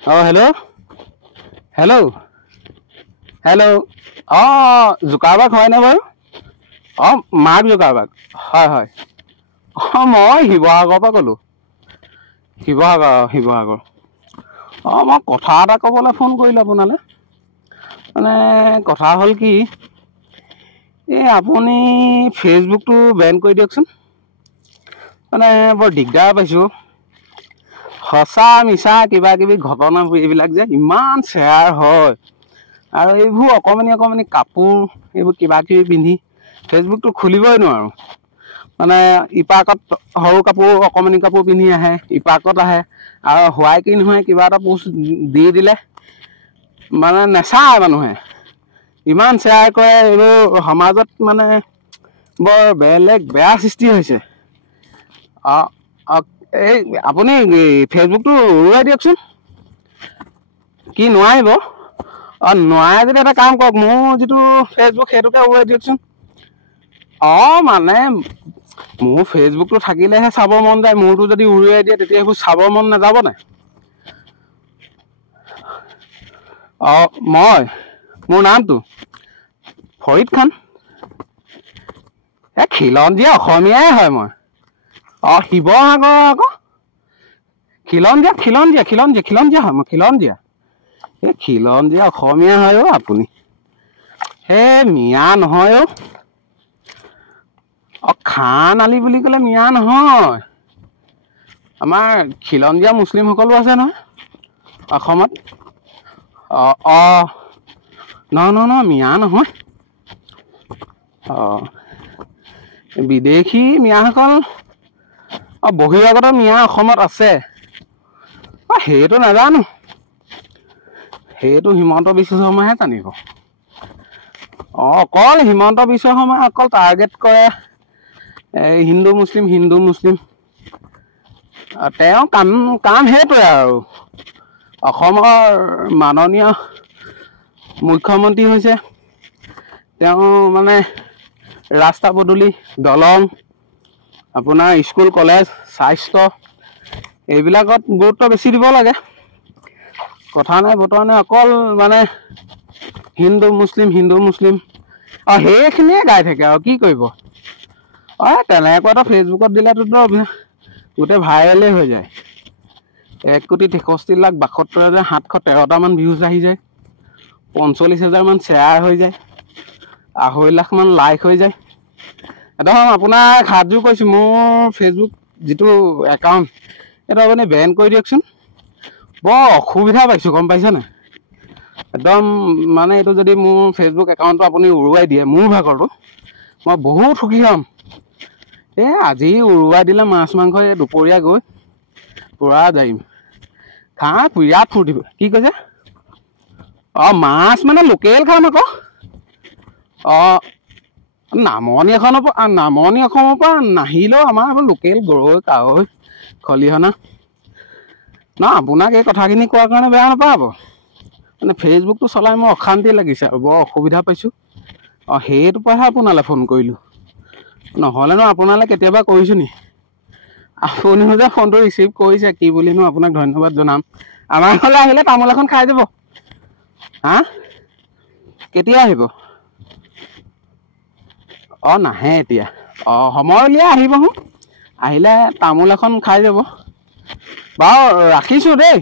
Hello' hello' hello' জোকাৰবাগ হয়নে বাৰু? মাক জোকাৰবাগ হয়। মই শিৱসাগৰৰ পৰা ক'লোঁ। শিৱসাগৰ। মই কথা এটা ক'বলৈ ফোন কৰিলোঁ আপোনালৈ। মানে কথা হ'ল কি, এই আপুনি ফেচবুকটো বেন কৰি দিয়কচোন। মানে বৰ দিগদাৰ পাইছোঁ। সঁচা মিছা কিবা কিবি ঘটনাবোৰ এইবিলাক যে ইমান শ্বেয়াৰ হয়, আৰু এইবোৰ অকণমানি কাপোৰ এইবোৰ কিবা কিবি পিন্ধি ফেচবুকটো খুলিবই নোৱাৰোঁ। মানে ইপাকত সৰু কাপোৰ অকণমানি কাপোৰ পিন্ধি আহে, ইপাকত আহে আৰু হোৱাই কি নহয় কিবা এটা পোষ্ট দি দিলে মানে নেচায় মানুহে। ইমান শ্বেয়াৰ কৰে, এইবোৰ সমাজত মানে বৰ বেয়া সৃষ্টি হৈছে। এই আপুনি ফেচবুকটো উৰুৱাই দিয়কচোন। কি নোৱাৰিব? নোৱাৰে যদি এটা কাম কৰক, মোৰ যিটো ফেচবুক সেইটোকে উৰুৱাই দিয়কচোন। মানে মোৰ ফেচবুকটো থাকিলেহে চাব মন যায়। মোৰতো যদি উৰুৱাই দিয়ে তেতিয়া সেইবোৰ চাব মন নাযাব নাই? মোৰ নামটো ফৰিদ খান। খিলঞ্জীয়া অসমীয়াই হয় মই। শিৱসাগৰ আকৌ। খিলঞ্জীয়া হয় মই, খিলঞ্জীয়া। এই খিলঞ্জীয়া অসমীয়া হয় আপুনি। মিয়া নহয় খান আলি বুলি ক'লে মিয়া নহয়। আমাৰ খিলঞ্জীয়া মুছলিমসকলো আছে নহয় অসমত। নহয় মিয়া নহয়। বিদেশী মিয়াসকল বহিৰাগত মিয়া অসমত আছে। সেইটো নাজানো, সেইটো হিমন্ত বিশ্ব শৰ্মাহে জানিব। অকল হিমন্ত বিশ্ব শৰ্মাই অকল টাৰ্গেট কৰে হিন্দু মুছলিম। তেওঁ কাম সেইটোৱে আৰু। অসমৰ মাননীয় মুখ্যমন্ত্ৰী হৈছে তেওঁ, মানে ৰাস্তা পদূলি, দলং, আপোনাৰ স্কুল কলেজ, স্বাস্থ্য এইবিলাকত গুৰুত্ব বেছি দিব লাগে। কথা নাই বতৰা নাই, অকল মানে হিন্দু মুছলিম সেইখিনিয়ে গাই থাকে আৰু কি কৰিব। তেনেকুৱা এটা ফেচবুকত দিলেতো গোটেই ভাইৰেলেই হৈ যায়। 1,63,62,713মান ভিউজ আহি যায়, 45,000 মান শ্বেয়াৰ হৈ যায়, 2.5 লাখ মান লাইক হৈ যায়। একদম আপোনাক হাতযোৰ কৈছোঁ, মোৰ ফেচবুক যিটো একাউণ্ট সেইটো আপুনি বেন কৰি দিয়কচোন। বৰ অসুবিধা পাইছোঁ, গম পাইছে নাই? একদম মানে এইটো যদি মোৰ ফেচবুক একাউণ্টটো আপুনি উৰুৱাই দিয়ে, মোৰ ভাগৰটো, মই বহুত সুখী হ'ম। আজি উৰুৱাই দিলে মাছ মাংস দুপৰীয়া গৈ পুৰা যাৰিম, বিৰাট ফূৰ্তি। কি কৈছে? মাছ মানে লোকেল খাম আকৌ। নামনি অসমৰ পৰা নাহিলেও আমাৰ লোকেল গৰৈ, কাৱৈ, খলিহনা। আপোনাক এই কথাখিনি কোৱাৰ কাৰণে বেয়া নাপাব। মানে ফেচবুকটো চলাই মোৰ অশান্তি লাগিছে আৰু বৰ অসুবিধা পাইছোঁ। সেইটোৰ পৰাহে আপোনালৈ ফোন কৰিলোঁ, নহ'লেনো আপোনালৈ কেতিয়াবা কৰিছোঁ নি? আপুনিও যে ফোনটো ৰিচিভ কৰিছে, কি বুলিনো আপোনাক ধন্যবাদ জনাম। আমাৰ ঘৰলৈ আহিলে তামোল এখন খাই যাব। কেতিয়া আহিব? নাহে এতিয়া। সময় উলিয়াই আহিবচোন, আহিলে তামোল এখন খাই যাব। বাৰু ৰাখিছোঁ দেই।